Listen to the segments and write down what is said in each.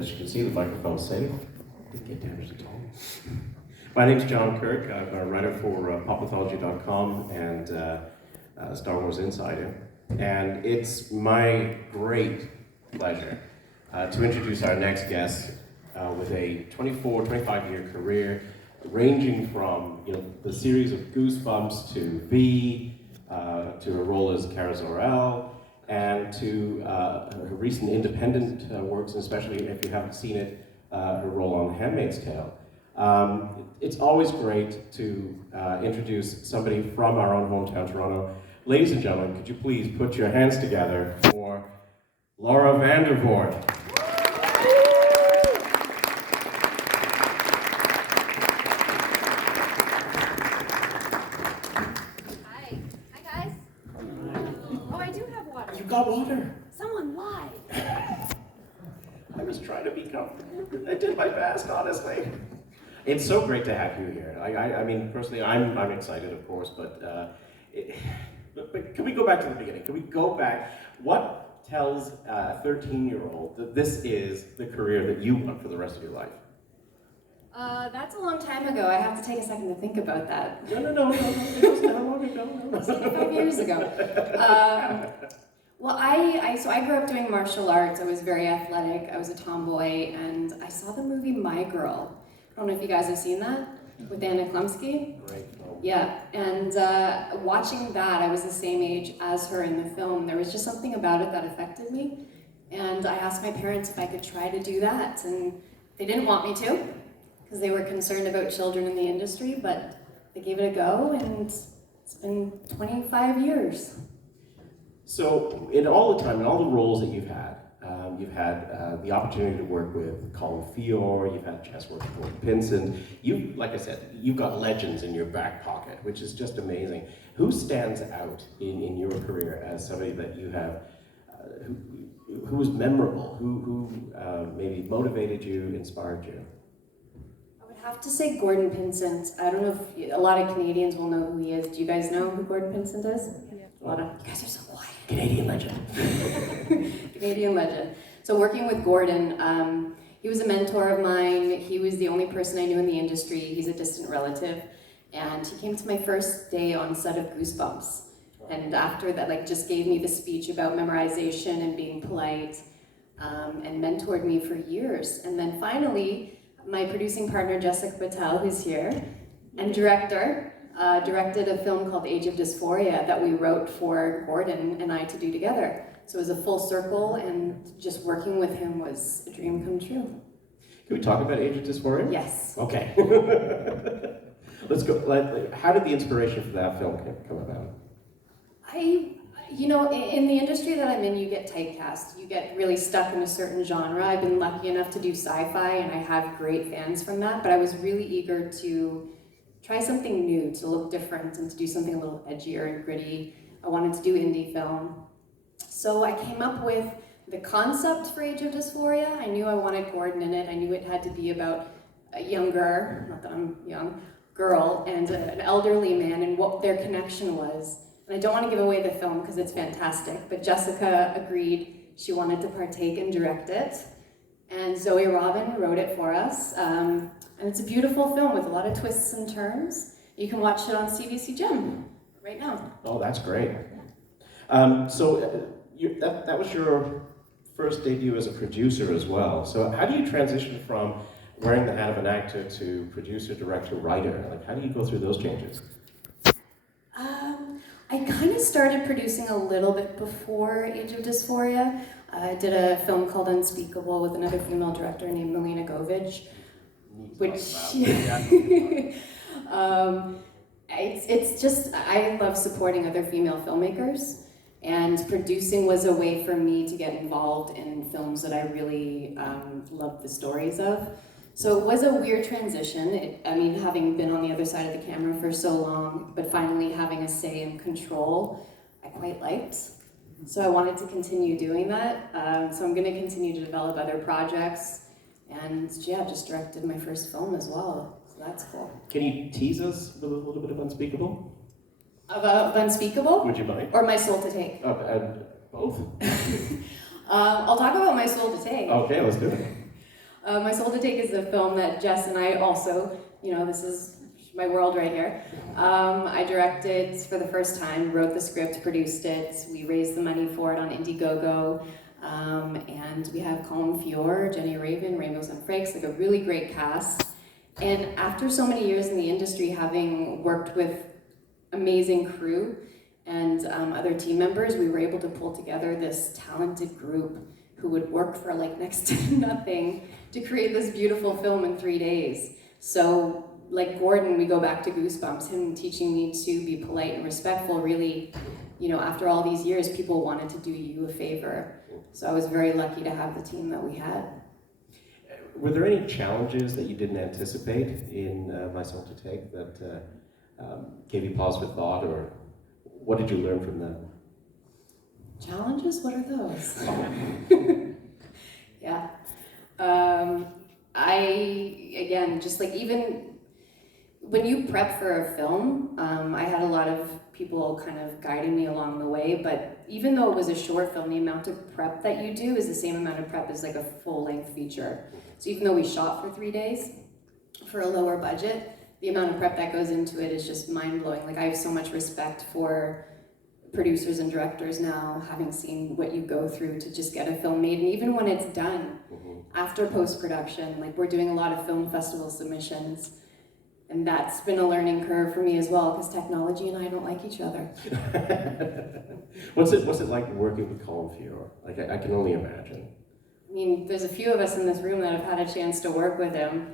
as you can see, the microphone's safe. Didn't get damaged at all. My name's John Kirk. I'm a writer for popmythology.com and Star Wars Insider. And it's my great pleasure to introduce our next guest with a 25-year career, ranging from the series of Goosebumps to V, to her role as Kara Zor-El, and to her recent independent works, and especially if you haven't seen it, her role on Handmaid's Tale. It's always great to introduce somebody from our own hometown, Toronto. Ladies and gentlemen, could you please put your hands together for Laura Vandervoort. Hi guys. Oh, I do have water. You got water. Someone lied. I was trying to be comfortable. I did my best, honestly. It's so great to have you here. I mean, personally, I'm excited, of course, but can we go back to the beginning? Can we go back? What tells a 13-year-old that this is the career that you want for the rest of your life? That's a long time ago. I have to take a second to think about that. No. It wasn't that long ago. It was like 5 years ago. Well, I grew up doing martial arts. I was very athletic. I was a tomboy, and I saw the movie My Girl. I don't know if you guys have seen that with Anna Klumsky. Right. Yeah, and watching that, I was the same age as her in the film. There was just something about it that affected me, and I asked my parents if I could try to do that, and they didn't want me to, because they were concerned about children in the industry, but they gave it a go, and it's been 25 years. So, in all the roles that you've had the opportunity to work with Colin Feore, you've had a chance to work with Gordon Pinson. Like I said, you've got legends in your back pocket, which is just amazing. Who stands out in your career as somebody that you have, who was memorable, who maybe motivated you, inspired you? I would have to say Gordon Pinsent. I don't know if a lot of Canadians will know who he is. Do you guys know who Gordon Pinsent is? Yeah. A lot of you guys are so quiet. Canadian legend. Canadian legend. So working with Gordon, he was a mentor of mine. He was the only person I knew in the industry. He's a distant relative. And he came to my first day on set of Goosebumps. And after that, just gave me the speech about memorization and being polite, and mentored me for years. And then finally, my producing partner, Jessica Patel, who's here, and director, directed a film called Age of Dysphoria that we wrote for Gordon and I to do together. So it was a full circle, and just working with him was a dream come true. Can we talk about Age of Dysphoria? Yes. Okay. Let's go. How did the inspiration for that film come about? In the industry that I'm in, you get typecast. You get really stuck in a certain genre. I've been lucky enough to do sci-fi, and I have great fans from that, but I was really eager to try something new, to look different, and to do something a little edgier and gritty. I wanted to do indie film. So I came up with the concept for Age of Dysphoria. I knew I wanted Gordon in it. I knew it had to be about a younger, not that I'm young, girl and an elderly man, and what their connection was. And I don't want to give away the film because it's fantastic, but Jessica agreed she wanted to partake and direct it. And Zoe Robin wrote it for us. And it's a beautiful film with a lot of twists and turns. You can watch it on CBC Gem right now. Oh, that's great. That was your first debut as a producer as well. So how do you transition from wearing the hat of an actor to producer, director, writer? How do you go through those changes? I kind of started producing a little bit before Age of Dysphoria. I did a film called Unspeakable with another female director named Melina Govich, which it's just, I love supporting other female filmmakers, and producing was a way for me to get involved in films that I really loved the stories of. So it was a weird transition. Having been on the other side of the camera for so long, but finally having a say and control, I quite liked. So I wanted to continue doing that. So I'm going to continue to develop other projects, and just directed my first film as well. So that's cool. Can you tease us with a little bit of Unspeakable? Of Unspeakable? Would you mind? Or My Soul to Take? Both. I'll talk about My Soul to Take. Okay, let's do it. My Soul to Take is a film that Jess and I also, this is my world right here. I directed for the first time, wrote the script, produced it. We raised the money for it on Indiegogo. And we have Colin Fior, Jenny Raven, Rainbows and Frakes, like a really great cast. And after so many years in the industry, having worked with amazing crew and other team members, we were able to pull together this talented group who would work for like next to nothing to create this beautiful film in 3 days. So like Gordon, we go back to Goosebumps, him teaching me to be polite and respectful. Really, after all these years, people wanted to do you a favor. So I was very lucky to have the team that we had. Were there any challenges that you didn't anticipate in My Soul to Take that gave you pause for thought, or what did you learn from them? Challenges? What are those? Yeah. Even when you prep for a film, I had a lot of people kind of guiding me along the way, but even though it was a short film, the amount of prep that you do is the same amount of prep as like a full-length feature. So even though we shot for 3 days for a lower budget, the amount of prep that goes into it is just mind-blowing. Like, I have so much respect for producers and directors now, having seen what you go through to just get a film made. And even when it's done, after post-production, like, we're doing a lot of film festival submissions, and that's been a learning curve for me as well, because technology and I don't like each other. What's it like working with Colin Fior? Like, I can only imagine. I mean, there's a few of us in this room that have had a chance to work with him.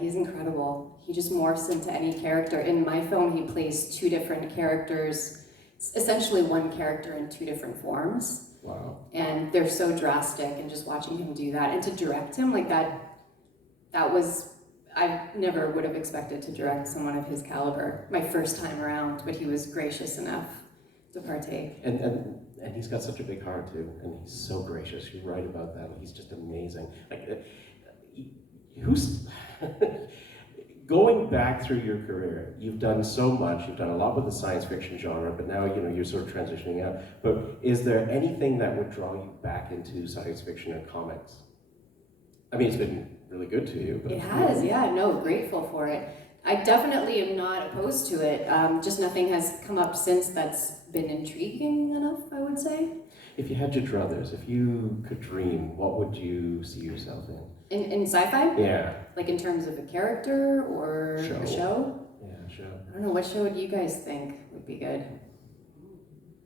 He's incredible. He just morphs into any character. In my film, he plays 2 different characters, essentially one character in 2 different forms. Wow. And they're so drastic, and just watching him do that, and to direct him like that was, I never would have expected to direct someone of his caliber my first time around, but he was gracious enough to partake. And he's got such a big heart too, and he's so gracious. You're right about that. He's just amazing. Like, who's going back through your career? You've done so much. You've done a lot with the science fiction genre, but now you're sort of transitioning out. But is there anything that would draw you back into science fiction or comics? I mean, it's been really good to you. But, it has, yeah. No, grateful for it. I definitely am not opposed to it. Just nothing has come up since that's been intriguing enough, I would say. If you had your druthers, if you could dream, what would you see yourself in? In sci-fi? Yeah. Like in terms of a character or a show? Yeah, show. I don't know, what show would you guys think would be good?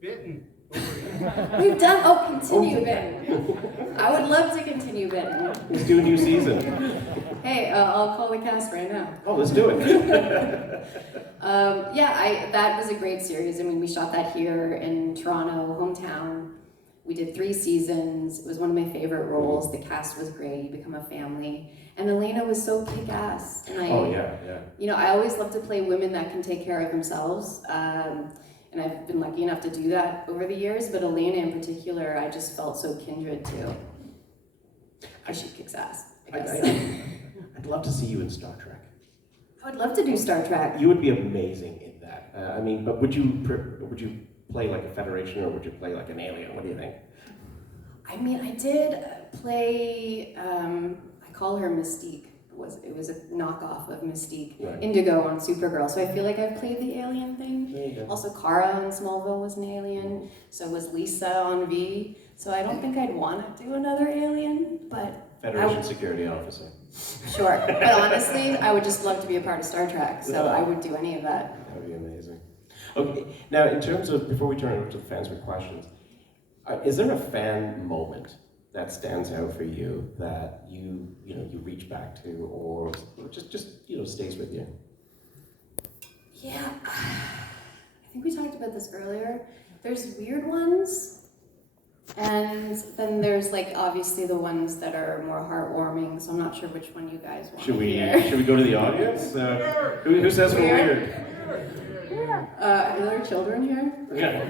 Bitten. We've done, continue Bitten. I would love to continue Bitten. Let's do a new season. Hey, I'll call the cast right now. Oh, let's do it. That was a great series. I mean, we shot that here in Toronto, hometown. We did 3 seasons. It was one of my favorite roles. The cast was great. You become a family. And Elena was so kick-ass. And I always love to play women that can take care of themselves. And I've been lucky enough to do that over the years, but Elena in particular, I just felt so kindred to. Because she kicks ass, I guess. I'd love to see you in Star Trek. I would love to do Star Trek. You would be amazing in that. But would you play like a Federation, or would you play like an alien? What do you think? I mean, I did play, I call her Mystique. It was a knockoff of Mystique. Right. Indigo on Supergirl. So I feel like I've played the alien thing. There you go. Also, Kara on Smallville was an alien. So was Lisa on V. So I don't think I'd want to do another alien, but Federation security officer. Sure. But honestly, I would just love to be a part of Star Trek. So I would do any of that. That would be amazing. Okay, now in terms of, before we turn it over to the fans for questions, is there a fan moment that stands out for you that you reach back to, or just stays with you? Yeah, I think we talked about this earlier. There's weird ones, and then there's like obviously the ones that are more heartwarming. So I'm not sure which one you guys want. Should we go to the audience? Who says we're weird? Are there children here? Yeah.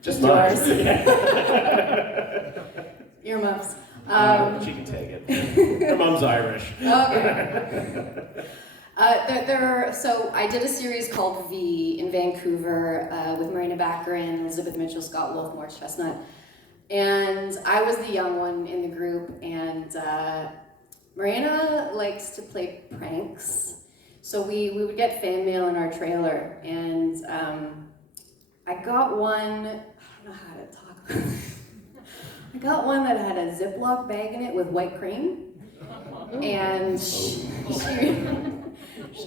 Just yours. mine. Earmuffs. She can take it. Her mom's Irish. Okay. So I did a series called V in Vancouver with Marina Baccarin, Elizabeth Mitchell, Scott Wolf, Morris Chestnut. And I was the young one in the group, and and Marina likes to play pranks. So we would get fan mail in our trailer, and I got one, I don't know how to talk about it. I got one that had a Ziploc bag in it with white cream, and she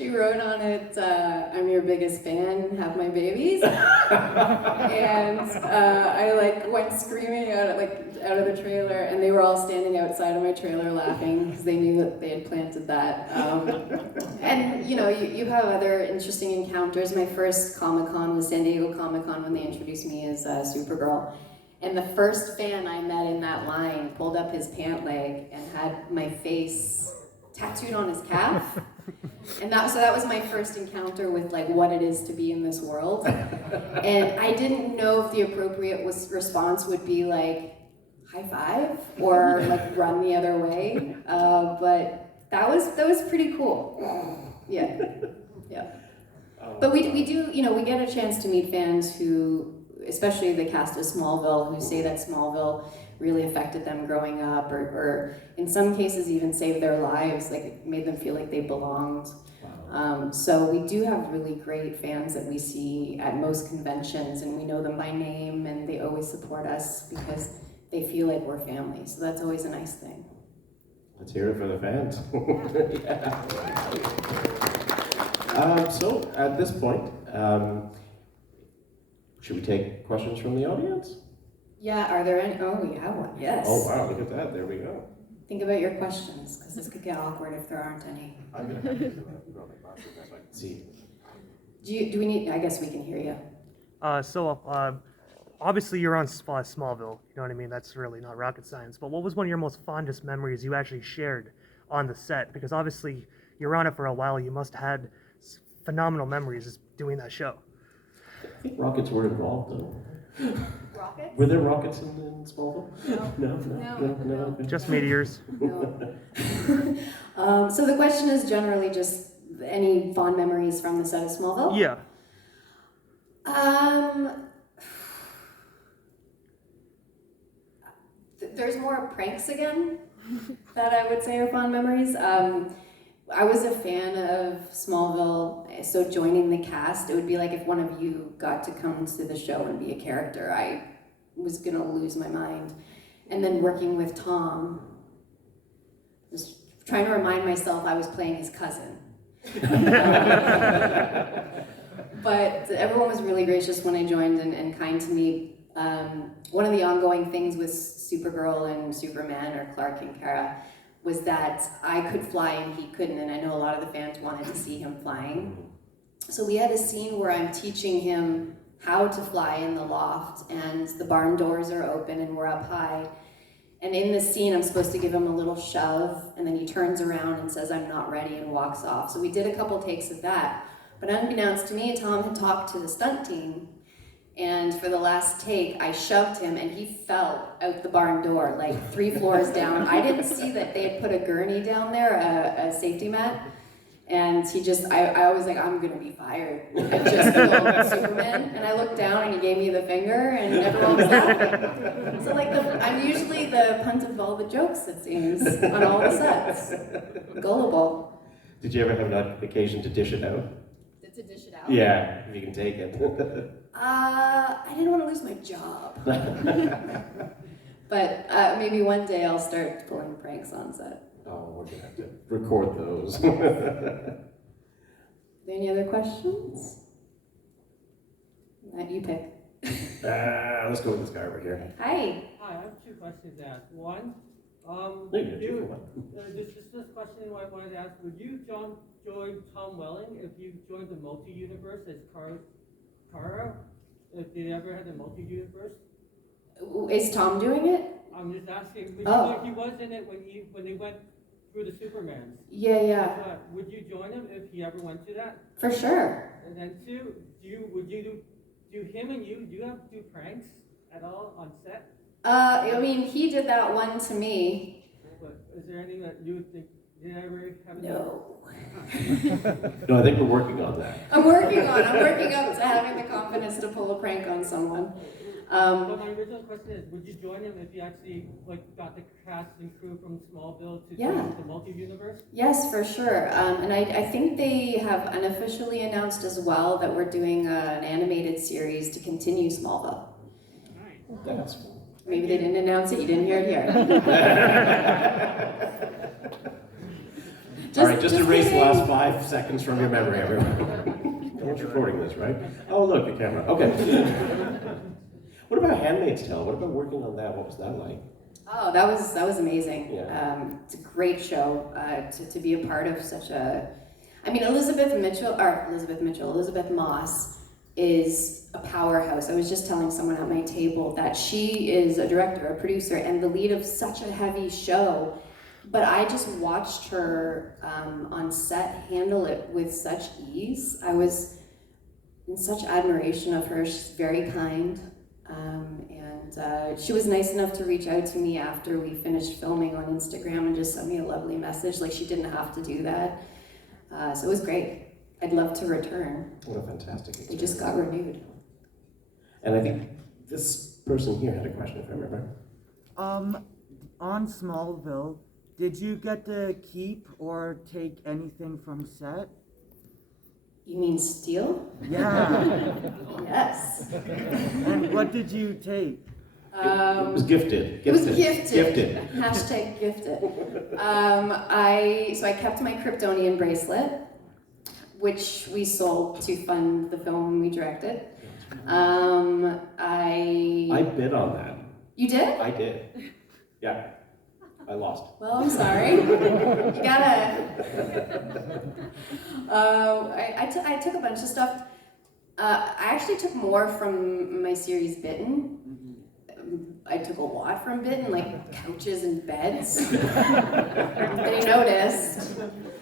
wrote on it, "I'm your biggest fan, have my babies." And I like went screaming out of the trailer, and they were all standing outside of my trailer laughing because they knew that they had planted that. And you know, you have other interesting encounters. My first Comic-Con was San Diego Comic-Con when they introduced me as Supergirl. And the first fan I met in that line pulled up his pant leg and had my face tattooed on his calf. And that was my first encounter with like what it is to be in this world. And I didn't know if the appropriate response would be like high five or like run the other way. But that was pretty cool. Yeah. But we do, you know, we get a chance to meet fans who, especially the cast of Smallville, who say that Smallville really affected them growing up, or in some cases even saved their lives, like it made them feel like they belonged. So we do have really great fans that we see at most conventions, and we know them by name, and they always support us because they feel like we're family. So that's always a nice thing. Let's hear it for the fans. So at this point, should we take questions from the audience? Yeah, are there any? Oh, we have one, yes. Oh wow, look at that, there we go. Think about your questions, because this could get awkward if there aren't any. I'm gonna have to grow my glasses so I can see. Do we need, I guess we can hear you. Obviously you're on Smallville, you know what I mean? That's really not rocket science. But what was one of your most fondest memories you actually shared on the set? Because obviously you're on it for a while, you must have had phenomenal memories doing that show. I think rockets were involved though. Rockets? Were there rockets in Smallville? No. Just meteors. No. So the question is generally just any fond memories from the set of Smallville? Yeah. There's more pranks again that I would say are fond memories. I was a fan of Smallville, so joining the cast, it would be like if one of you got to come to the show and be a character, I was gonna lose my mind. And then working with Tom, just trying to remind myself I was playing his cousin. But everyone was really gracious when I joined and kind to me. One of the ongoing things with Supergirl and Superman, or Clark and Kara, was that I could fly and he couldn't, and I know a lot of the fans wanted to see him flying. So we had a scene where I'm teaching him how to fly in the loft, and the barn doors are open and we're up high. And in this scene, I'm supposed to give him a little shove, and then he turns around and says, "I'm not ready," and walks off. So we did a couple takes of that. But unbeknownst to me, Tom had talked to the stunt team, and for the last take, I shoved him and he fell out the barn door, like 3 floors down. I didn't see that they had put a gurney down there, a safety mat. And he just, I was like, I'm gonna be fired. I just killed Superman. And I looked down and he gave me the finger and everyone was laughing. So like, I'm usually the punt of all the jokes, it seems, on all the sets. Gullible. Did you ever have an occasion to dish it out? To dish it out? Yeah, if you can take it. I didn't want to lose my job. But maybe one day I'll start pulling pranks on set. Oh, we're gonna have to record those. Any other questions? You pick. Let's go with this guy over here. Hi. Hi, I have 2 questions to ask. One, this question I wanted to ask, would you join Tom Welling if you joined the multi-universe as Kara? If they ever had a multi-universe? Is Tom doing it? I'm just asking, he was in it when they went through the Supermans. Yeah. Would you join him if he ever went to that? For sure. And then 2, would you do him and you, do you have to do pranks at all on set? I mean, he did that one to me. But is there anything that you would think, did I ever have No. No, I think we're working on that. I'm working up to having the confidence to pull a prank on someone. But my original question is, would you join him if you actually got the cast and crew from Smallville to Yeah. do the multi-universe? Yes, for sure. And I think they have unofficially announced as well that we're doing an animated series to continue Smallville. That's Maybe they didn't announce it, you didn't hear it here. all right, just erase the kidding. last 5 seconds from your memory, everyone. No one's recording this, right? Oh, look, the camera. Okay. What about Handmaid's Tale? What about working on that? What was that like? Oh, that was amazing. Yeah. It's a great show to be a part of such a. I mean, Elizabeth Moss is a powerhouse. I was just telling someone at my table that she is a director, a producer, and the lead of such a heavy show. But I just watched her on set handle it with such ease. I was in such admiration of her. She's very kind. And she was nice enough to reach out to me after we finished filming on Instagram and just send me a lovely message. Like, she didn't have to do that. So it was great. I'd love to return. What a fantastic experience. We just got renewed. And I think this person here had a question, if I remember. On Smallville, did you get to keep or take anything from set? You mean steal? Yeah. Yes. And what did you take? It was gifted. It was gifted. Gifted. Hashtag gifted. So I kept my Kryptonian bracelet, which we sold to fund the film we directed. I bid on that. You did? I did. Yeah. I lost. Well, I'm sorry. You gotta. I took a bunch of stuff. I actually took more from my series Bitten. I took a lot from Bitten, like couches and beds. They noticed.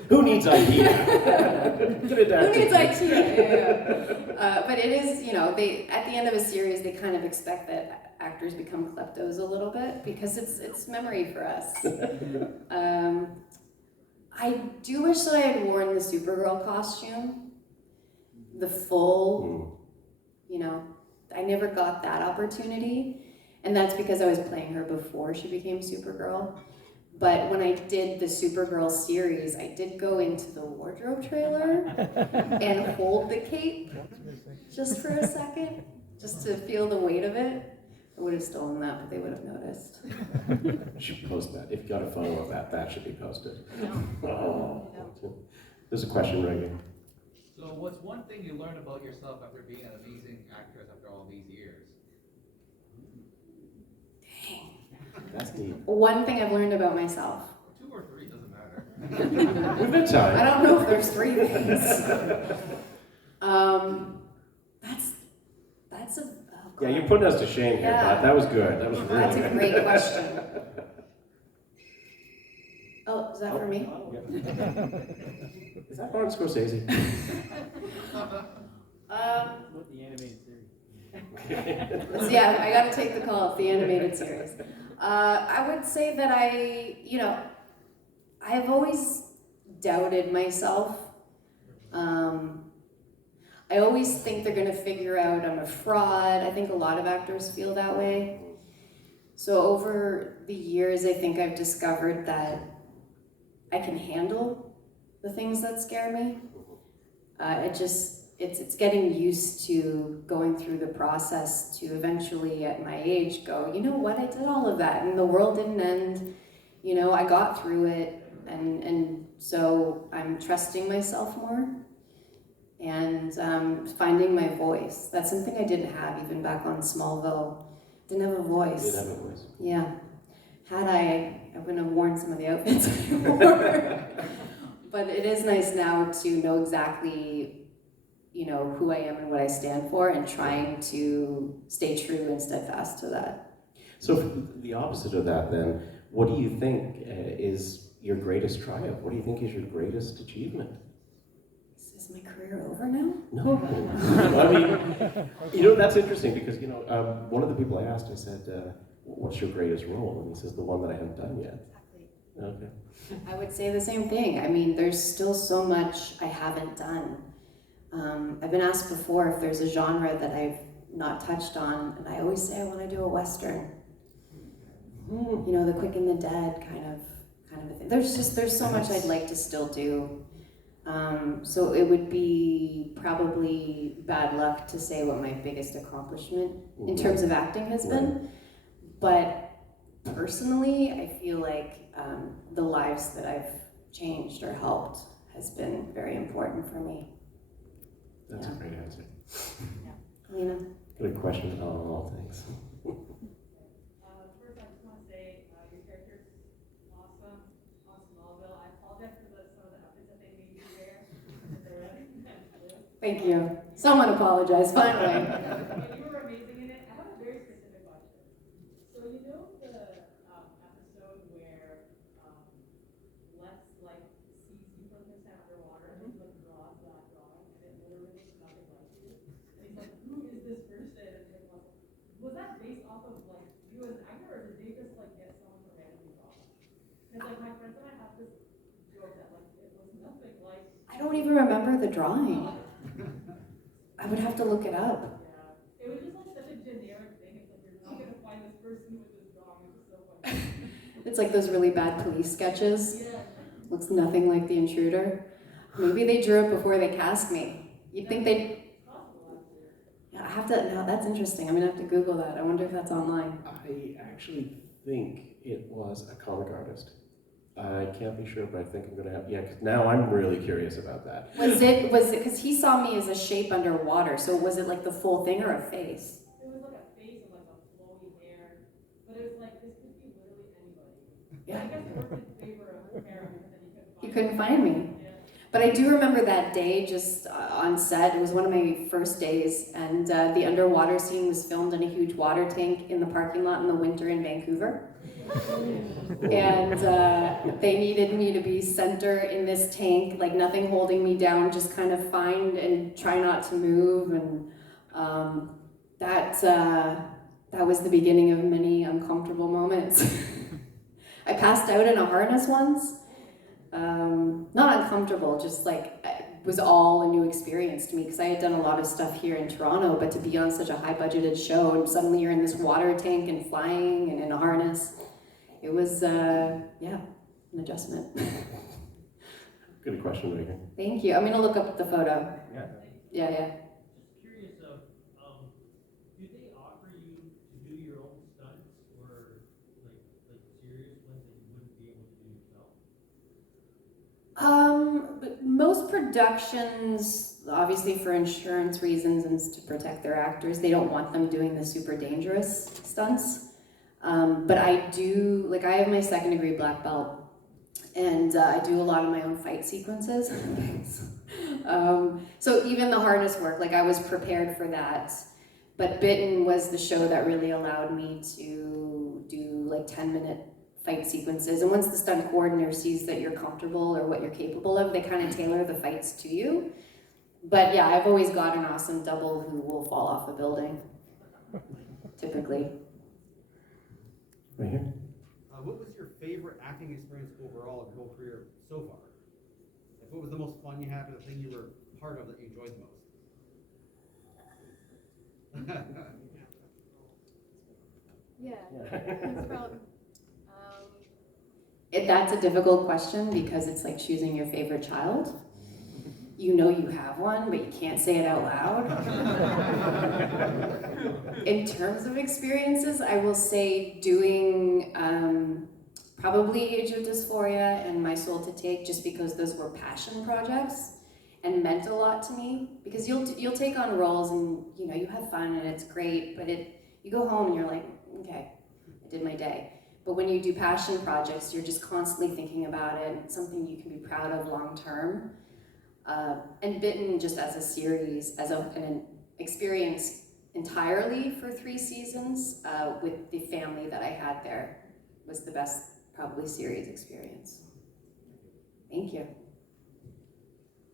Who needs IKEA? Get it down. Who needs IKEA? Yeah. But it is, at the end of a series, they kind of expect that actors become kleptos a little bit because it's memory for us. I do wish that I had worn the Supergirl costume, the full, I never got that opportunity. And that's because I was playing her before she became Supergirl. But when I did the Supergirl series, I did go into the wardrobe trailer and hold the cape just for a second, just to feel the weight of it. I would have stolen that, but they would have noticed. You should post that. If you got a photo of that, that should be posted. Oh. There's a question right here. So what's one thing you learned about yourself after being an amazing actress after all these years? That's deep. One thing I've learned about myself. 2 or 3, doesn't matter. We've got time. I don't know if there's 3 things. That's a. Yeah, you're putting us to shame here, Yeah. but that was good. That was really That's a good. great question. Oh, is that for me? Is that Martin Scorsese? With the animated series. Yeah, I gotta take the call. The animated series. I would say that I've always doubted myself. I always think they're gonna figure out I'm a fraud. I think a lot of actors feel that way. So over the years, I think I've discovered that I can handle the things that scare me. It's getting used to going through the process to eventually at my age go, you know what, I did all of that and the world didn't end. I got through it and so I'm trusting myself more and finding my voice. That's something I didn't have even back on Smallville. Didn't have a voice. You did have a voice. Yeah. Had I wouldn't have worn some of the outfits I wore. But it is nice now to know exactly who I am and what I stand for and trying to stay true and steadfast to that. So the opposite of that then, what do you think is your greatest triumph? What do you think is your greatest achievement? Is my career over now? No. I mean, that's interesting because, one of the people I asked, I said, what's your greatest role? And he says, the one that I haven't done yet. Exactly. Okay. I would say the same thing. I mean, there's still so much I haven't done. I've been asked before if there's a genre that I've not touched on, and I always say I want to do a Western. You know, the Quick and the Dead kind of a thing. There's so much I'd like to still do. So it would be probably bad luck to say what my biggest accomplishment in terms of acting has been. But personally, I feel like the lives that I've changed or helped has been very important for me. That's a great answer. Lena? Good question on all things. First, I just want to say your character's awesome on Smallville. I apologize for some of the outfits that they made you wear. Thank you. Someone apologize, finally. You were amazing in it. I have a very specific question. So you know the episode where Lex like sees you for the first time underwater and he like draws that drawing and it literally looks nothing like you. And he's like, who is this person? And you're like, was that based off of like you as an actor, or did they just like get someone to randomly draw that? Because like my friends and I have this joke that like it was nothing like. I don't even remember the drawing. I would have to look it up. Yeah, it was just like such a generic thing. It's like you're not gonna find this person with this drawing. It was so funny. It's like those really bad police sketches. Yeah. Looks nothing like The Intruder. Maybe they drew it before they cast me. You'd think they'd... Yeah, I have to... No, that's interesting. I'm gonna have to Google that. I wonder if that's online. I actually think it was a comic artist. I can't be sure, but I think I'm gonna have, yeah, because now I'm really curious about that. Was it, because he saw me as a shape underwater, so was it like the full thing or a face? It was like a face and like a flowy hair, but it was like, this could be literally anybody. Yeah. I guess it worked in favor of Karen because then You couldn't find me. Yeah. But I do remember that day just on set. It was one of my first days, and the underwater scene was filmed in a huge water tank in the parking lot in the winter in Vancouver. And they needed me to be center in this tank, like nothing holding me down, just kind of find and try not to move. And that was the beginning of many uncomfortable moments. I passed out in a harness once. Not uncomfortable, just like it was all a new experience to me because I had done a lot of stuff here in Toronto, but to be on such a high budgeted show and suddenly you're in this water tank and flying and in a harness, it was, an adjustment. Good question, Megan. Thank you. I'm gonna look up the photo. Yeah. Yeah. Just curious do they offer you to do your own stunts or like serious ones that you wouldn't be able to do yourself? But most productions, obviously for insurance reasons and to protect their actors, they don't want them doing the super dangerous stunts. But I do, like I have my 2nd degree black belt and I do a lot of my own fight sequences. So even the harness work, like I was prepared for that. But Bitten was the show that really allowed me to do like 10-minute fight sequences. And once the stunt coordinator sees that you're comfortable or what you're capable of, they kind of tailor the fights to you. But yeah, I've always got an awesome double who will fall off a building, typically. Right here. What was your favorite acting experience overall in your whole career so far? Like, what was the most fun you had or the thing you were part of that you enjoyed the most? It's from, That's a difficult question because it's like choosing your favorite child. You know you have one, but you can't say it out loud. In terms of experiences, I will say doing probably Age of Dysphoria and My Soul to Take, just because those were passion projects and meant a lot to me. Because you'll take on roles and you have fun and it's great, but you go home and you're like, okay, I did my day. But when you do passion projects, you're just constantly thinking about it, and it's something you can be proud of long term. And Bitten, just as a series, as an experience entirely for 3 seasons with the family that I had there, was the best, probably, series experience. Thank you.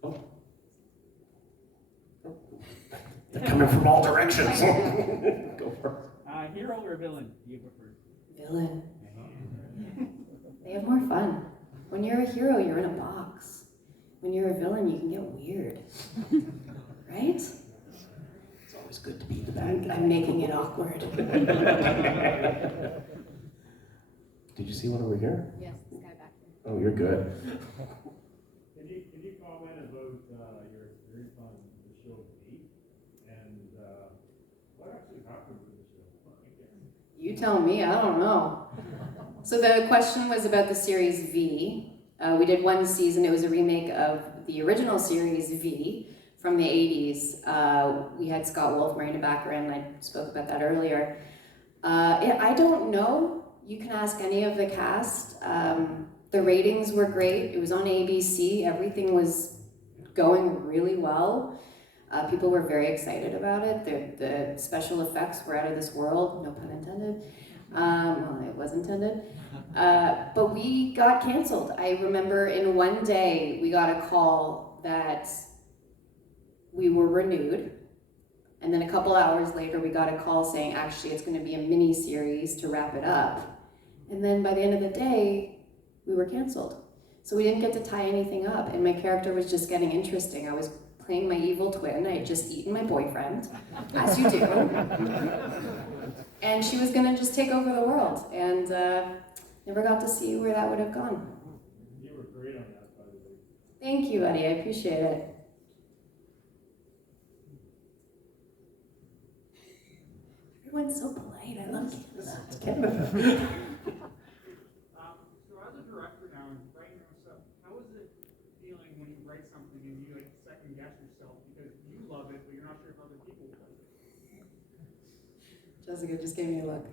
Oh. They're coming from all directions. Go for it. Hero or villain, do you prefer? Villain. They have more fun. When you're a hero, you're in a box. When you're a villain, you can get weird. Right? It's always feels good to be the bad guy. I'm making it awkward. Did you see one over here? Yes, this guy back there. Oh, you're good. Can you comment about your experience on the show V? And what actually happened with the show? You tell me, I don't know. So the question was about the series V. We did one season, it was a remake of the original series V from the 80s. We had Scott Wolf, Marina Baccarin, I spoke about that earlier. I don't know. You can ask any of the cast. The ratings were great. It was on ABC. Everything was going really well. People were very excited about it. The special effects were out of this world, no pun intended. Well, it was intended. But we got canceled. I remember in one day we got a call that we were renewed. And then a couple hours later we got a call saying actually it's going to be a mini series to wrap it up. And then by the end of the day, we were canceled. So we didn't get to tie anything up, and my character was just getting interesting. I was playing my evil twin. I had just eaten my boyfriend, as you do. And she was gonna just take over the world, and never got to see where that would have gone. You were great on that, by the way. Thank you, buddy, I appreciate it. Everyone's so polite, I love Canada. So as a director now and writing your own stuff, how is it feeling when you write something and you like second guess yourself because you love it, but you're not sure if other people love it? Jessica just gave me a look.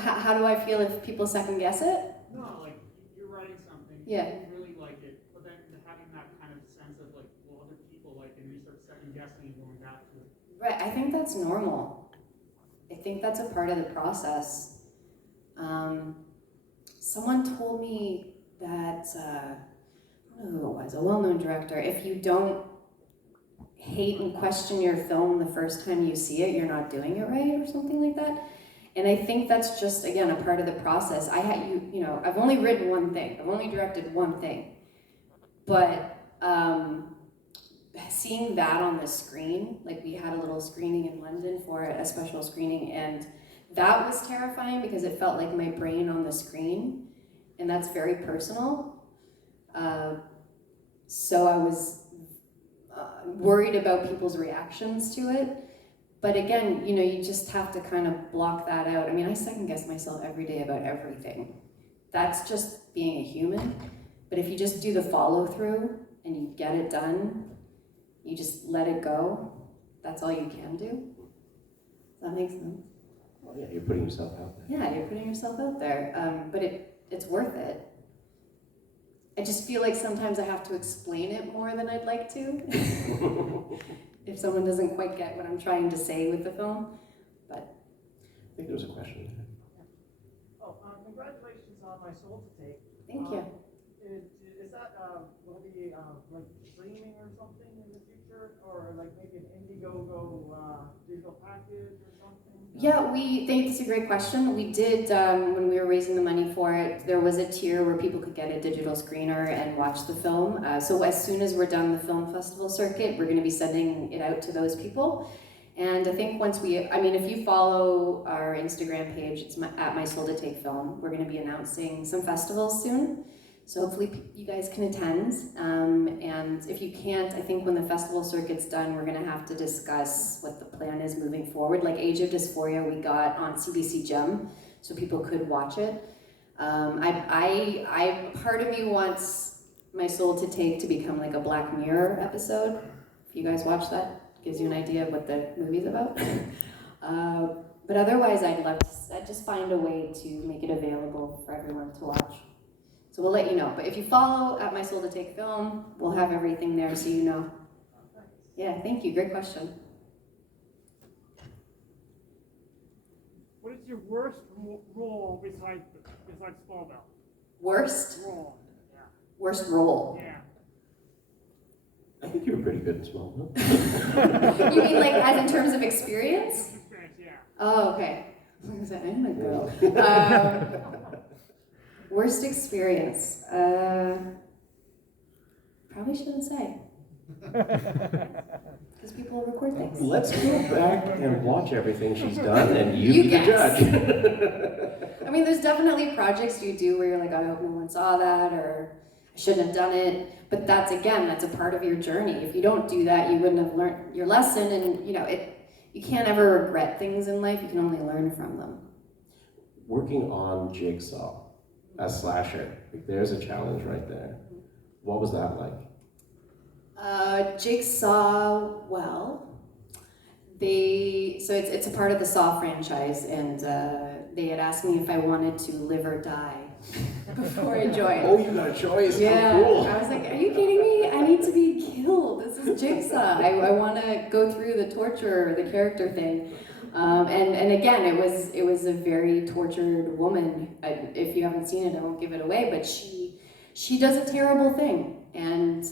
How do I feel if people second guess it? No, like you're writing something, Yeah. you really like it, but then having that kind of sense of like, well, other people like it, and you start second guessing and going back to it. Right, I think that's normal. I think that's a part of the process. Someone told me that, I don't know who it was, a well-known director, if you don't hate and question your film the first time you see it, you're not doing it right, or something like that. And I think that's just, again, a part of the process. I've only written one thing, I've only directed one thing, but seeing that on the screen, like we had a little screening in London for it, a special screening, and that was terrifying because it felt like my brain on the screen, and that's very personal. So I was worried about people's reactions to it. But again, you just have to kind of block that out. I mean, I second guess myself every day about everything. That's just being a human. But if you just do the follow through and you get it done, you just let it go, that's all you can do. Does that make sense? Well, yeah, you're putting yourself out there. Yeah, you're putting yourself out there. But it's worth it. I just feel like sometimes I have to explain it more than I'd like to. If someone doesn't quite get what I'm trying to say with the film. But I think there was a question there. Oh, congratulations on My Soul to Take. Thank you. Is that, will it be like streaming or something in the future? Or like maybe an Indiegogo digital package or something? Yeah, we think it's a great question. We did, when we were raising the money for it, there was a tier where people could get a digital screener and watch the film. So as soon as we're done the film festival circuit, we're going to be sending it out to those people. And I think if you follow our Instagram page, it's at My Soul to Take Film. We're going to be announcing some festivals soon. So hopefully you guys can attend. And if you can't, I think when the festival circuit's done, we're going to have to discuss what the plan is moving forward. Like Age of Dysphoria, we got on CBC Gem, so people could watch it. Part of me wants My Soul to Take to become like a Black Mirror episode. If you guys watch that, gives you an idea of what the movie's about. But otherwise, I'd just find a way to make it available for everyone to watch. So we'll let you know. But if you follow at My Soul to Take Film, we'll have everything there so you know. Yeah, thank you. Great question. What is your worst role besides Smallville? Worst? Role. Yeah. Worst role? Yeah. I think you were pretty good as well, no? You mean like as in terms of experience? Experience, yeah. Oh, okay. I was like, I'm a girl. Worst experience? Probably shouldn't say. Because people record things. Let's go back and watch everything she's done, and you be the guess. judge. I mean, there's definitely projects you do where you're like, I hope no one saw that, or I shouldn't have done it. But that's a part of your journey. If you don't do that, you wouldn't have learned your lesson, and you can't ever regret things in life. You can only learn from them. Working on Jigsaw as slasher, there's a challenge right there. What was that like? Jigsaw, well, it's a part of the Saw franchise, and they had asked me if I wanted to live or die before I joined. Oh, you got a choice. Yeah, How cool. I was like, are you kidding me? I need to be killed. This is Jigsaw. I want to go through the torture, the character thing. And again, it was a very tortured woman. If you haven't seen it, I won't give it away, but she does a terrible thing. And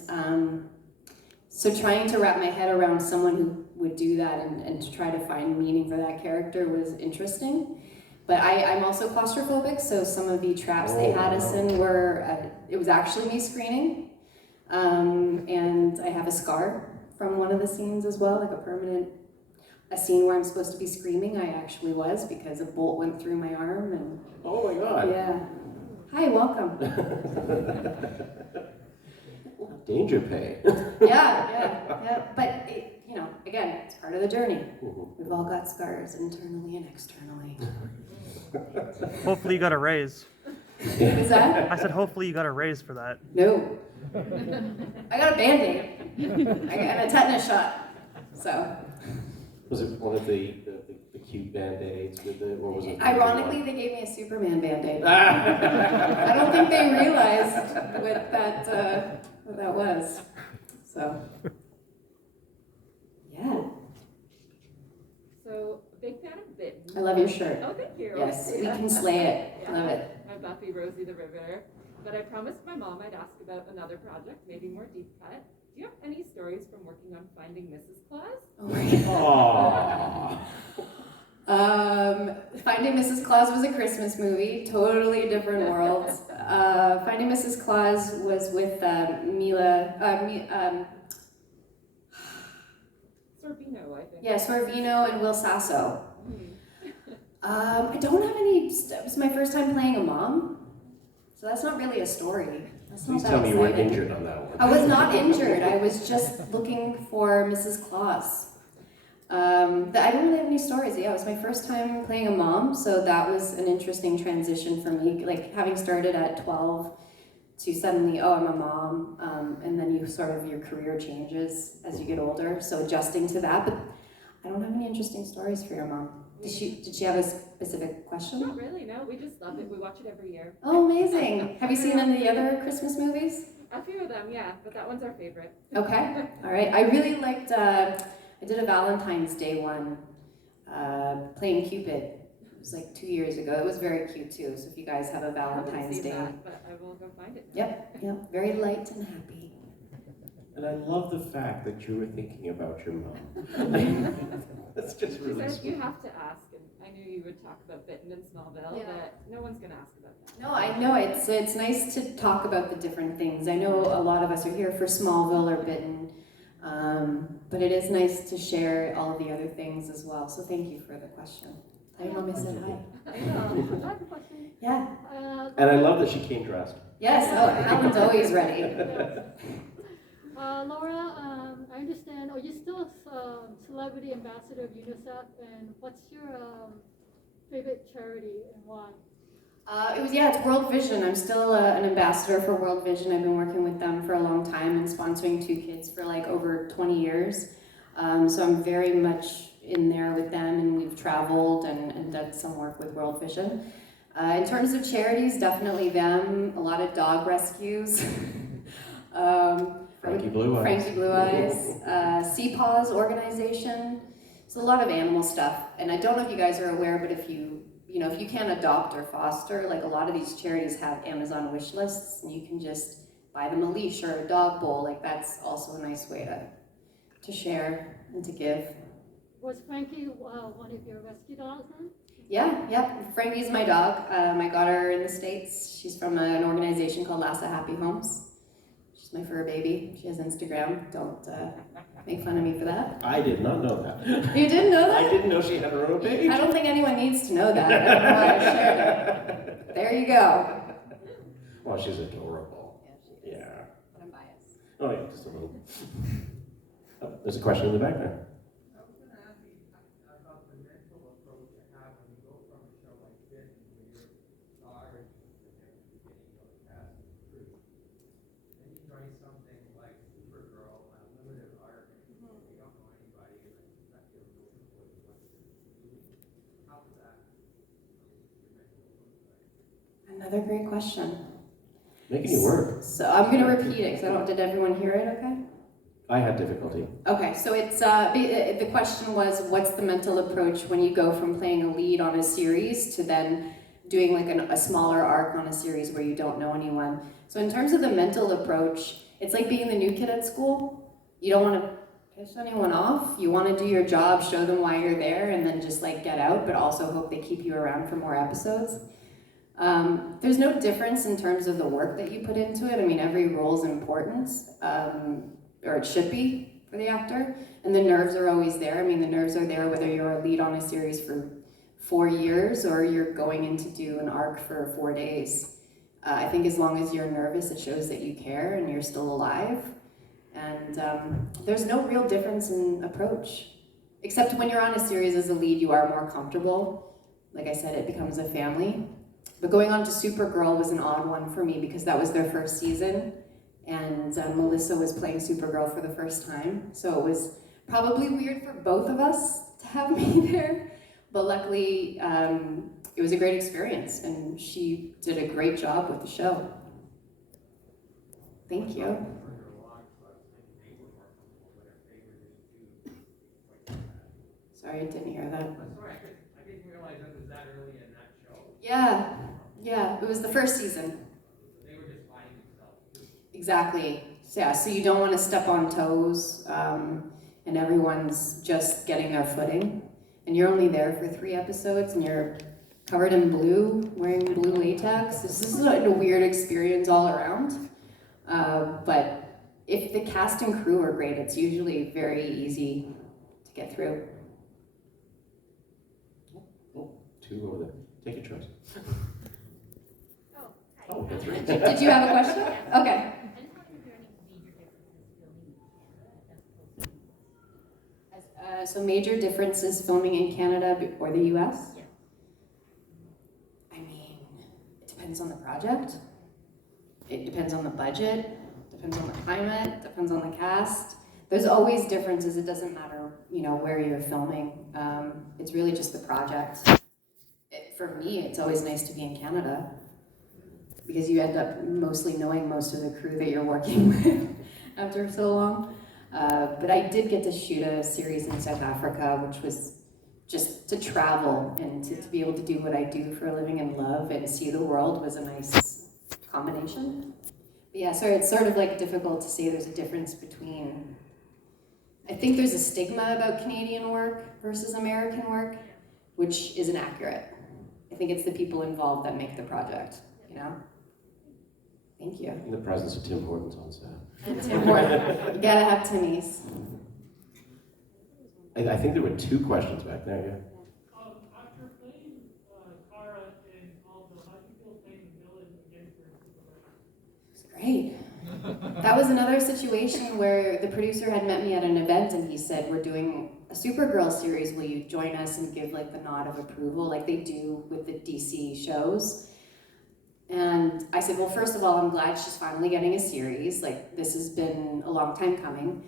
so trying to wrap my head around someone who would do that and to try to find meaning for that character was interesting. But I'm also claustrophobic, so some of the traps they had us in were, it was actually me screaming. And I have a scar from one of the scenes as well, like a scene where I'm supposed to be screaming. I actually was, because a bolt went through my arm. And oh my God. Yeah. Hi, welcome. Danger pay. Yeah. But again, it's part of the journey. We've all got scars internally and externally. Hopefully you got a raise. Is that? I said hopefully you got a raise for that. No. I got a Band-Aid. And a tetanus shot. So. Was it one of the cute Band-Aids with the, or was it? Ironically, they gave me a Superman Band-Aid. I don't think they realized what that was. So, yeah. So, big fan of Bitten. I love your shirt. Oh, thank you. Yes, we can slay it. Yeah. Love it. I'm Buffy Rosie the Riveter. But I promised my mom I'd ask about another project, maybe more deep cut. Do you have any stories from working on Finding Mrs. Claus? Oh my God. Finding Mrs. Claus was a Christmas movie, totally different world. Finding Mrs. Claus was with Sorvino, I think. Yeah, Sorvino and Will Sasso. I don't have any. It was my first time playing a mom, so that's not really a story. That's Please not tell that me you weren't exciting. injured on that one. I was not injured. I was just looking for Mrs. Claus. I don't really have any stories. Yeah, it was my first time playing a mom, so that was an interesting transition for me. Like having started at 12 to suddenly, oh, I'm a mom, and then your career changes as you get older. So adjusting to that, but I don't have any interesting stories for your mom. Did she have a specific question? Not really, no. We just love it. We watch it every year. Oh, amazing. Have you seen any of the other Christmas movies? A few of them, yeah, but that one's our favorite. Okay, all right. I really liked, I did a Valentine's Day one, playing Cupid. It was like 2 years ago. It was very cute too, so if you guys have a Valentine's Day. I haven't seen that, but I will go find it. Yep, very light and happy. And I love the fact that you were thinking about your mom. That's just She really said sweet. you have to ask, and I knew you would talk about Bitten in Smallville, Yeah. but no one's going to ask about that. No, I know it's nice to talk about the different things. I know a lot of us are here for Smallville or Bitten, but it is nice to share all of the other things as well. So thank you for the question. I know I said hi. I have a question. Yeah. And I love that she came dressed. Yes. Oh, Alan's always ready. Laura, I understand. Are you still a celebrity ambassador of Unicef? And what's your favorite charity and why? It's World Vision. I'm still an ambassador for World Vision. I've been working with them for a long time and sponsoring 2 kids for like over 20 years. So I'm very much in there with them, and we've traveled and done some work with World Vision. In terms of charities, definitely them. A lot of dog rescues. Frankie Blue Eyes. Frankie Blue Eyes. CPAWS organization. So a lot of animal stuff. And I don't know if you guys are aware, but if you can't adopt or foster, like a lot of these charities have Amazon wish lists, and you can just buy them a leash or a dog bowl. Like that's also a nice way to share and to give. Was Frankie one of your rescue dogs then? Yeah. Frankie's my dog. I got her in the States. She's from an organization called Lhasa Happy Homes. She's She's my fur baby. She has Instagram. Don't make fun of me for that. I did not know that. You didn't know that? I didn't know she had her own page. I don't think anyone needs to know that. I don't know why I shared it. There you go. Well, she's adorable. Yeah, she is. Yeah. But I'm biased. Oh, yeah, just a little. Oh, there's a question in the back there. I was gonna ask you about the mental approach you have when you go from a show like this, where you're starring at the beginning of the cast and crew. Then you try something like Supergirl, a limited arc, and you don't know anybody, and then that gives no input in what you're doing. How is that? Your mental approach like? Another great question. Making it work. So I'm going to repeat it because I don't. Did everyone hear it? Okay. I had difficulty. Okay, so it's the question was, what's the mental approach when you go from playing a lead on a series to then doing like a smaller arc on a series where you don't know anyone? So in terms of the mental approach, it's like being the new kid at school. You don't want to piss anyone off. You want to do your job, show them why you're there, and then just like get out, but also hope they keep you around for more episodes. There's no difference in terms of the work that you put into it. I mean, every role is important. Or it should be for the actor, and the nerves are always there. I mean, the nerves are there whether you're a lead on a series for 4 years or you're going in to do an arc for 4 days. I think as long as you're nervous, it shows that you care and you're still alive. And there's no real difference in approach, except when you're on a series as a lead, you are more comfortable. Like I said, it becomes a family. But going on to Supergirl was an odd one for me because that was their first season. And Melissa was playing Supergirl for the first time. So it was probably weird for both of us to have me there. But luckily, it was a great experience. And she did a great job with the show. Thank you. Sorry, I didn't hear that. Sorry, I didn't realize it was that early in that show. Yeah, it was the first season. They were just finding themselves. Exactly. Yeah, so you don't want to step on toes, and everyone's just getting their footing. And you're only there for 3 episodes, and you're covered in blue, wearing blue latex. This is a weird experience all around. But if the cast and crew are great, it's usually very easy to get through. Oh, 2 over there. Take your choice. Oh, that's right. Did you have a question? Okay. So major differences filming in Canada or the US? Yeah. I mean, it depends on the project. It depends on the budget. Depends on the climate. Depends on the cast. There's always differences. It doesn't matter, where you're filming. It's really just the project. For me, it's always nice to be in Canada because you end up mostly knowing most of the crew that you're working with after so long. But I did get to shoot a series in South Africa, which was just to travel and to be able to do what I do for a living and love and see the world was a nice combination. But yeah, sorry, it's sort of like difficult to say there's a difference between, I think there's a stigma about Canadian work versus American work, which isn't accurate. I think it's the people involved that make the project, Thank you. In the presence of Tim Hortons on set. Tim Horton. You gotta have Timmy's. I think there were 2 questions back there, yeah. After playing Kara in Smallville, how do you feel playing the villain again for Supergirl? It's great. That was another situation where the producer had met me at an event and he said, we're doing a Supergirl series, will you join us and give like the nod of approval like they do with the DC shows? And I said, well, first of all, I'm glad she's finally getting a series. Like, this has been a long time coming.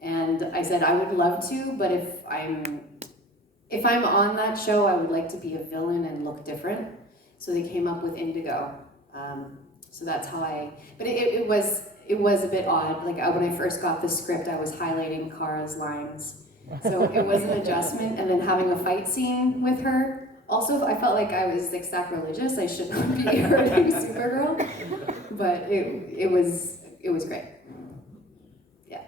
And I said, I would love to, but if I'm on that show, I would like to be a villain and look different. So they came up with Indigo. So that's how but it was a bit odd. Like, when I first got the script, I was highlighting Kara's lines. So it was an adjustment. And then having a fight scene with her, also, I felt like I was like sacrilegious. I should not be hurting Supergirl, but it was great. Yeah.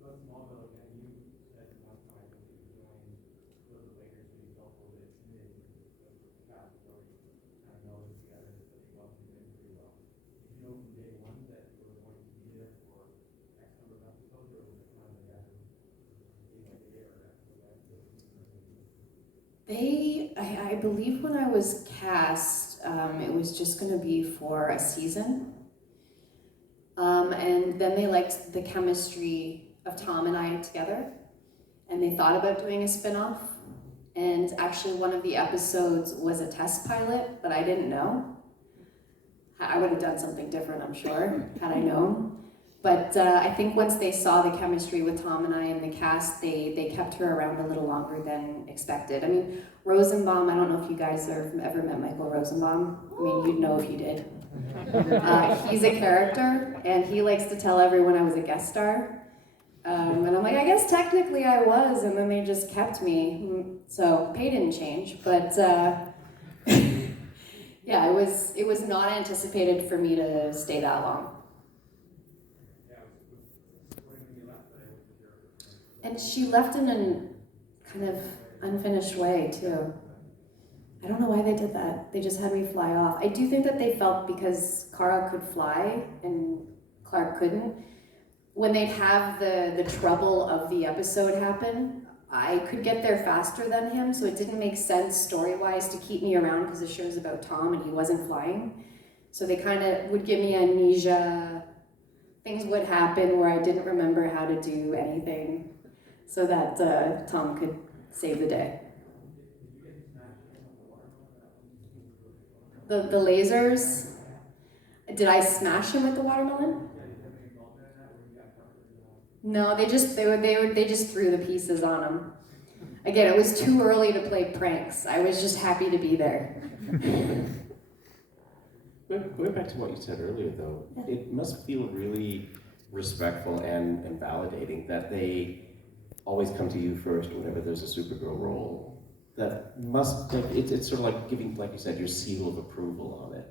Let's Smallville again. You said one time when you joined the Lakers, you felt a little bit intimidated because the cast was already kind of melded together, but they welcomed you in pretty well. Did you I believe when I was cast, it was just going to be for a season. And then they liked the chemistry of Tom and I together, and they thought about doing a spin-off. And actually one of the episodes was a test pilot that I didn't know. I would have done something different, I'm sure, had I known. But I think once they saw the chemistry with Tom and I in the cast, they kept her around a little longer than expected. I mean, Rosenbaum, I don't know if you guys have ever met Michael Rosenbaum. I mean, you'd know if you did. He's a character, and he likes to tell everyone I was a guest star. And I'm like, I guess technically I was, and then they just kept me. So pay didn't change, but yeah, it was not anticipated for me to stay that long. And she left in a kind of unfinished way too. I don't know why they did that. They just had me fly off. I do think that they felt because Kara could fly and Clark couldn't, when they'd have the trouble of the episode happen, I could get there faster than him, so it didn't make sense story-wise to keep me around because the show's about Tom and he wasn't flying. So they kind of would give me amnesia. Things would happen where I didn't remember how to do anything so that Tom could save the day. The lasers, did I smash him with the watermelon? No, they just threw the pieces on him. Again, it was too early to play pranks. I was just happy to be there. Going back to what you said earlier, though, it must feel really respectful and validating that they always come to you first whenever there's a Supergirl role. That must, like, it's sort of like giving, like you said, your seal of approval on it.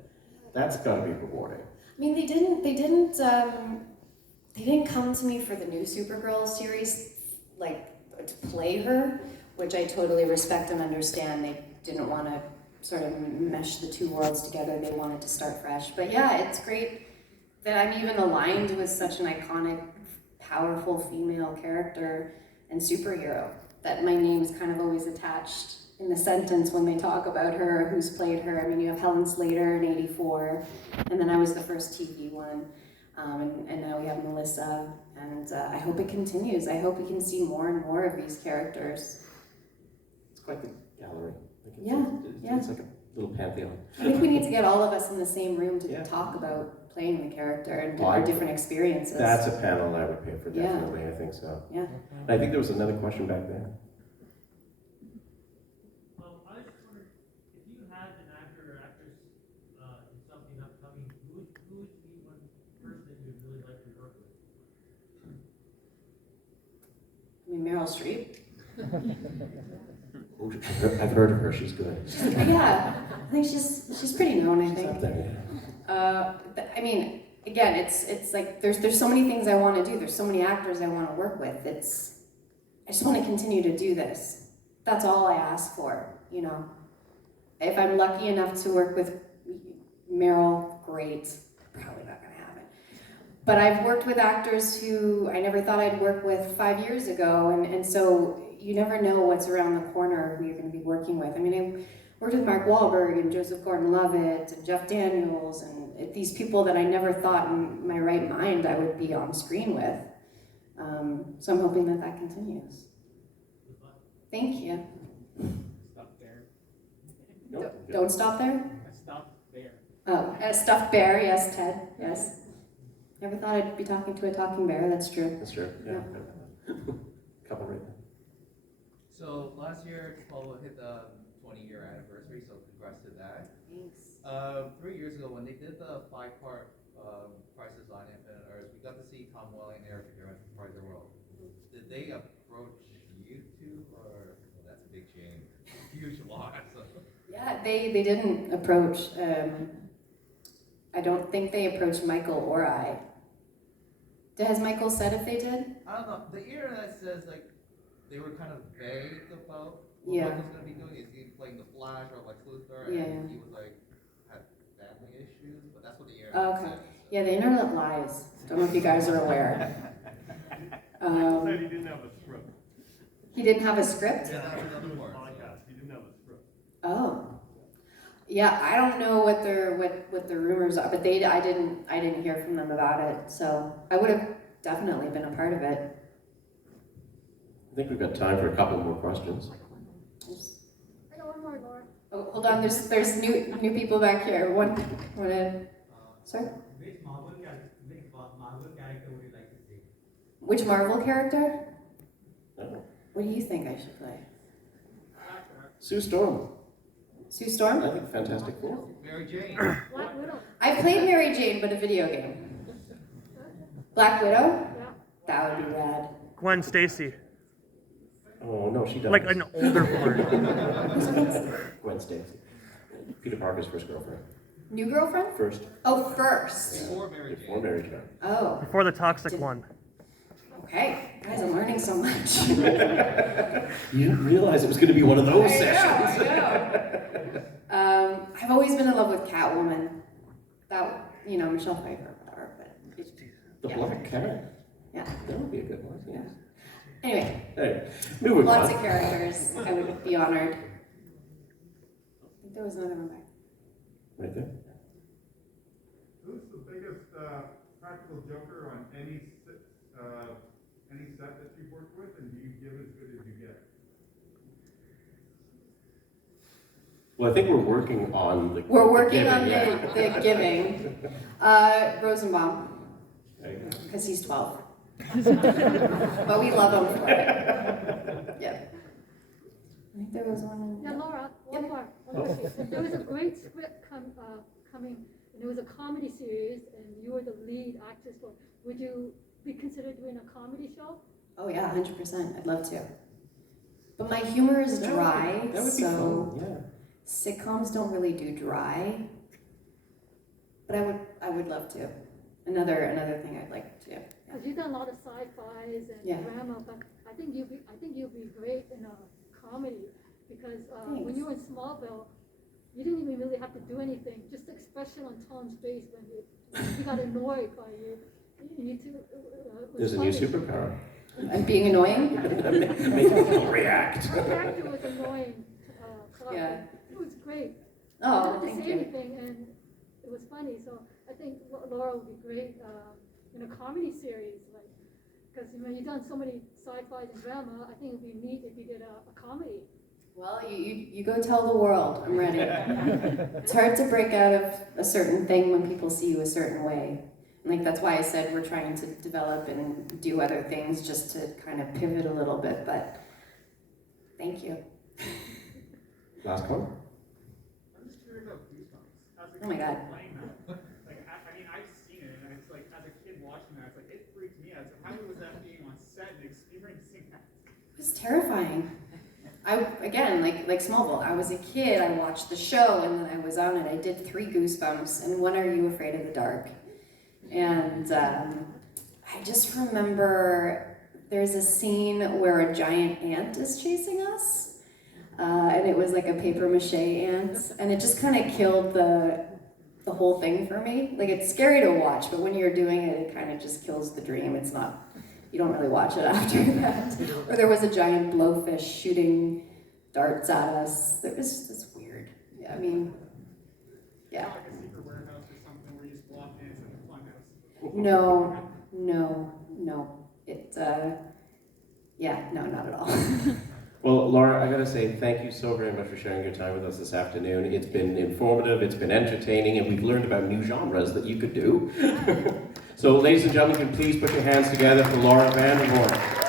That's got to be rewarding. I mean, they didn't come to me for the new Supergirl series, like, to play her, which I totally respect and understand. They didn't want to sort of mesh the two worlds together. They wanted to start fresh. But yeah, it's great that I'm even aligned with such an iconic, powerful female character and superhero, that my name's kind of always attached in the sentence when they talk about her, who's played her. I mean, you have Helen Slater in '84, and then I was the first TV one. And now we have Melissa, and I hope it continues. I hope we can see more and more of these characters. It's quite the gallery. Yeah. It's like a little pantheon. I think we need to get all of us in the same room to talk about playing the character and our different experiences. That's a panel I would pay for, definitely. I think so. Yeah. I think there was another question back there. I was just wondering, if you had an actor or actress in something upcoming, who would be one person you'd really like to work with? I mean, Meryl Streep. Oh, I've heard of her. She's good. Yeah, I think she's pretty known. I think. Up there, I mean, again, it's like there's so many things I want to do. There's so many actors I want to work with. I just want to continue to do this. That's all I ask for. You know, if I'm lucky enough to work with Meryl, great. Probably not gonna happen. But I've worked with actors who I never thought I'd work with 5 years ago, and so you never know what's around the corner who you're going to be working with. I mean, I worked with Mark Wahlberg and Joseph Gordon-Levitt and Jeff Daniels and these people that I never thought in my right mind I would be on screen with. So I'm hoping that continues. Thank you. Stop there. Don't stop there? Stop there. Oh, a stuffed bear, yes, Ted, yes. Never thought I'd be talking to a talking bear, that's true. That's true, yeah. Couple right there. So last year, Smallville hit the 20-year anniversary, so congrats to that. Thanks. 3 years ago, when they did the 5-part Crisis on Infinite Earths, we got to see Tom Welling and Eric Durant part of the world. Did they approach you two, or that's a big shame, huge loss? Yeah, they didn't approach. I don't think they approached Michael or I. Has Michael said if they did? I don't know. The internet says like they were kind of vague about what Yeah. Michael's gonna be doing. Is he playing the Flash or like Luthor? Yeah. And he was like had family issues, but that's what the internet Okay. said. Yeah, the internet lies. Don't know if you guys are aware. Said he didn't have a script. He didn't have a script? Yeah, that's another Doing part. podcast, he didn't have a script. Oh. Yeah, I don't know what the rumors are, but I didn't hear from them about it, so I would have definitely been a part of it. I think we've got time for a couple more questions. I got one more, Laura. Oh, hold on, there's new people back here. One, sorry? Which Marvel character would you like to see? Which Marvel character? Oh. What do you think I should play? Sue Storm. Sue Storm? I think Fantastic Four. Mary Jane. Black Widow. I played Mary Jane, but a video game. Black Widow? Yeah. That would be rad. Gwen Stacy, Oh no, she does. like an older one. Gwen Stacy. Peter Parker's first girlfriend. New girlfriend? First. Oh, first. Before Mary Jane. Before Mary Jane. Oh, Before the toxic one. okay. Guys, I'm learning so much. You didn't realize it was going to be one of those I sessions. know. I've always been in love with Catwoman. That, Michelle Pfeiffer, whatever, but The yeah. Black Cat. Yeah. That would be a good one. Yes. Anyway, Hey, moving lots on. of characters. I would be honored. I think there was another one back. Right there. Who's the biggest practical joker on any set that you've worked with, and do you give as good as you get? Well, I think we're working on the. We're working the on giving, the giving. Rosenbaum, There you go. because he's 12. But we love him for it. Yeah. I think there was one. Yeah, Laura, one more. There was a great script coming, and it was a comedy series, and you were the lead actress for. Would you be considered doing a comedy show? Oh yeah, 100%. I'd love to. But my humor is dry, That would be so fun. Yeah. sitcoms don't really do dry. But I would love to. Another thing I'd like to do. Because you've done a lot of sci-fis and Yeah. drama, but I think you'd be great in a comedy because when Thanks. you were in Smallville, you didn't even really have to do anything. Just the expression on Tom's face when he got annoyed by you. You need to. There's a new superpower. I'm being annoying. Make people react. Her character was annoying. Clark. Yeah. It was great. Oh, You didn't have to thank say you. anything, and it was funny. So I think Laura would be great in a comedy series, like because you've done so many sci-fi and drama. I think it'd be neat if you did a comedy. Well, you go tell the world. I'm ready. It's hard to break out of a certain thing when people see you a certain way. And like that's why I said we're trying to develop and do other things just to kind of pivot a little bit. But thank you. Last one. I'm just curious about Goosebumps. As a Oh my kid God. playing that, like, I mean, I've seen it, and it's like, as a kid watching that, it's like, it freaked me out. So how was that being on set and experiencing that? It was terrifying. Again, like Smallville, I was a kid, I watched the show, and then I was on it. I did 3 Goosebumps, and one Are You Afraid of the Dark? And I just remember there's a scene where a giant ant is chasing us, and it was like a paper mache ant, and it just kind of killed the whole thing for me. Like it's scary to watch, but when you're doing it, it kind of just kills the dream. It's not. You don't really watch it after that. Or there was a giant blowfish shooting darts at us. It was just weird. Yeah, I mean, yeah. Not like a secret warehouse or something where you just walk in, it's like a fun house. No. It, yeah, no, not at all. Well, Laura, I gotta say thank you so very much for sharing your time with us this afternoon. It's been informative, it's been entertaining, and we've learned about new genres that you could do. So, ladies and gentlemen, can you please put your hands together for Laura Vandervoort.